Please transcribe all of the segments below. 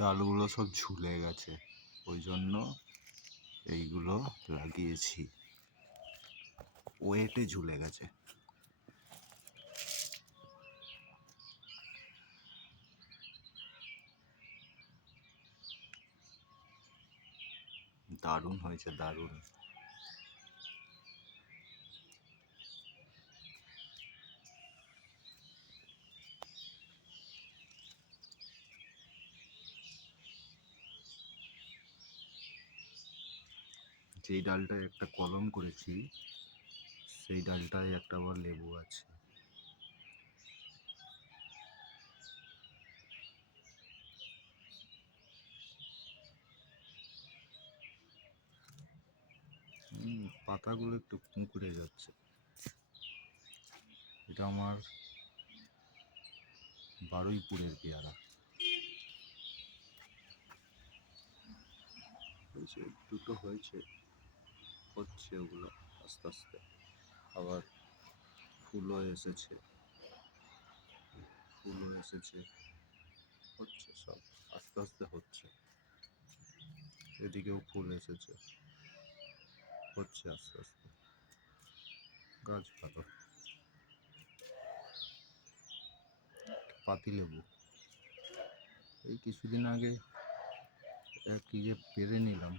ডালগুলো সব ঝুলে গেছে, ওই জন্য এইগুলো লাগিয়েছি। ওয়েটে ঝুলে গেছে। দারুণ হয়েছে, দারুণ। যেই ডালটায় একটা কলম করেছি সেই ডালটায় একটা আবার লেবু আছে। পাতাগুলো একটু কুঁকড়ে যাচ্ছে। এটা আমার বারুইপুরের পেয়ারা। হয়েছে, দুটো হয়েছে, হচ্ছে ওগুলো আস্তে আস্তে। আবার ফুলও এসেছে, হচ্ছে সব আস্তে আস্তে হচ্ছে। এদিকেও ফুল এসেছে, হচ্ছে আস্তে আস্তে। গাছ ভালো। পাতিলেবু এই কিছুদিন আগে কি যে পেরে নিলাম,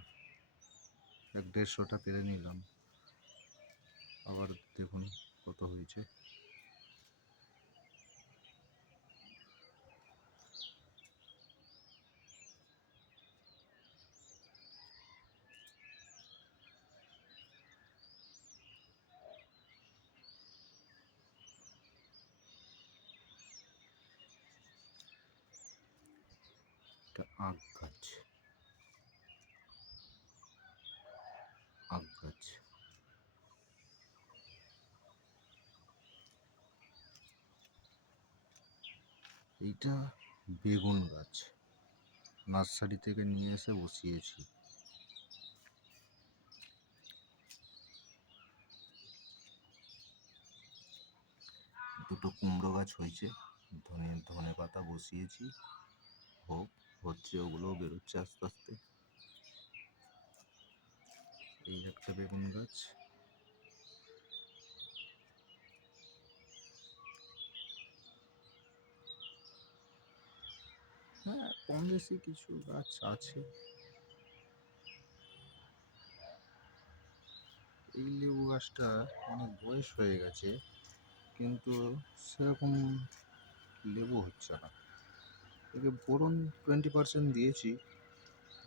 1-150টা পেরে নিলাম। আবার দেখুন কত হয়েছে। আখ গাছ, আখ গাছ। এইটা বেগুন গাছ, নার্সারি থেকে নিয়ে এসে বসিয়েছি। দুটো কুমড়ো গাছ হয়েছে, ধনে পাতা বসিয়েছি, হচ্ছে, ওগুলোও বেরোচ্ছে আস্তে আস্তে। এই একটা বেগুন গাছ। হ্যাঁ, কম বেশি কিছু গাছ আছে। এই লেবু গাছটা অনেক বয়স হয়ে গেছে, কিন্তু সেরকম লেবু হচ্ছে না। একে বোরন 20% দিয়েছি,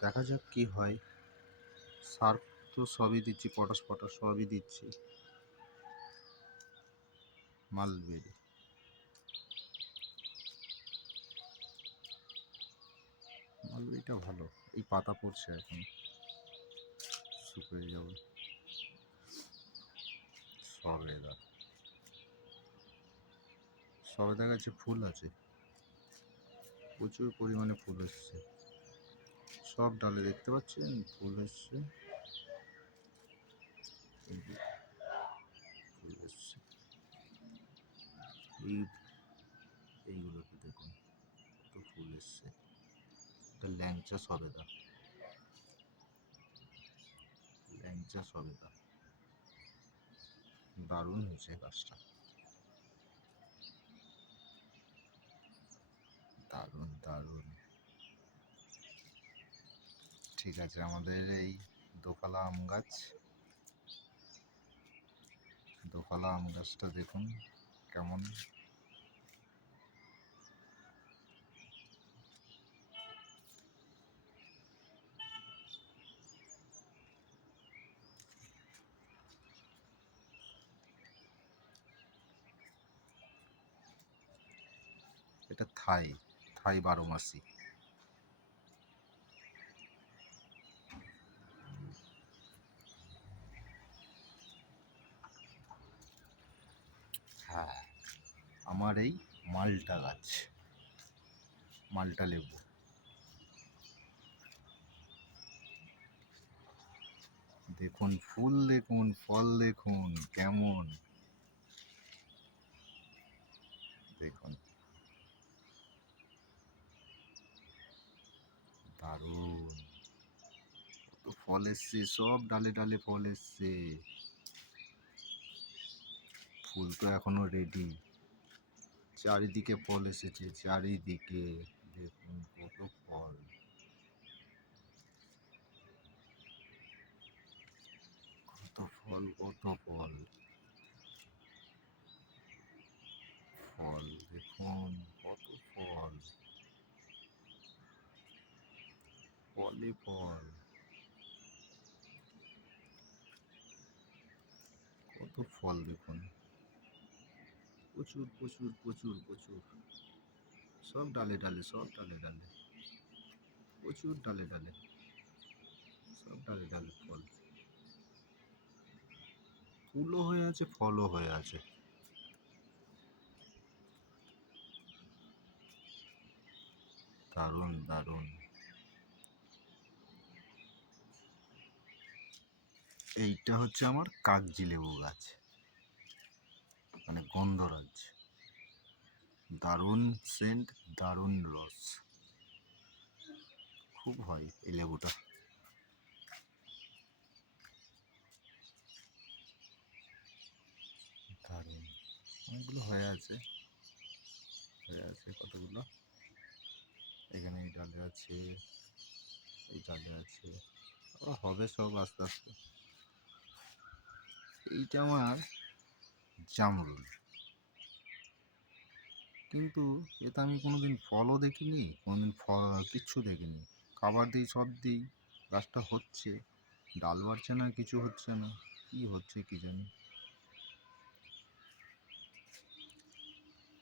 দেখা যাক কি হয়। সার তো সবই দিচ্ছি, পটাশ সবই দিচ্ছি। মালবেরি, মালবেরিটা ভালো। এই পাতা পড়ছে এখন, শুকিয়ে যাবে। সবেদা গাছে ফুল আছে, প্রচুর পরিমাণে ফুল এসছে। সব ডালে দেখতে পাচ্ছেন ফুল এসছে, এইগুলোতে দেখুন কত ফুল এসছে। এটা ল্যাংচা সবেদা, দারুণ হয়েছে গাছটা, দারুণ দারুণ। ঠিক আছে, আমাদের এই দোপালা আম গাছটা দেখুন কেমন। এটা থাই 12 মাসি। হ্যাঁ, আমার এই মালটা গাছ, মালটা লেবু। দেখুন ফুল, দেখুন ফল, দেখুন কেমন, দেখুন। ফল এসছে, সব ডালে ডালে ফল এসছে। ফুল তো এখনো রেডি। চারিদিকে ফল এসেছে, চারিদিকে দেখুন কত ফল। কত ফল, কত ফল। ফল দেখুন কত ফল, ফলই ফল। কত ফল দেখুন, প্রচুর প্রচুর প্রচুর প্রচুর। সব ডালে ডালে, সব ডালে ডালে, প্রচুর ডালে ডালে, সব ডালে ডালে ফল। ফুলও হয়ে আছে, ফলও হয়ে আছে। দারুণ দারুণ। এইটা হচ্ছে আমার কাগজি লেবু গাছ, মানে গন্ধরাজ। দারুণ সেন্ট, দারুণ রস, খুব হয় এই লেবুটা। দারুণ। অনেকগুলো হয়ে আছে, হয়ে আছে কতগুলো। এখানে এই ডালে আছে, এই ডালে আছে, হবে সব আস্তে আস্তে। এইটা আমার জামরুল, কিন্তু এতে আমি কোনোদিন ফলও দেখিনি, কোনোদিন ফল কিচ্ছু দেখিনি। খাবার দিই, সব দিই, গাছটা হচ্ছে, ডাল বাড়ছে না, কিছু হচ্ছে না, কি হচ্ছে কি জানি।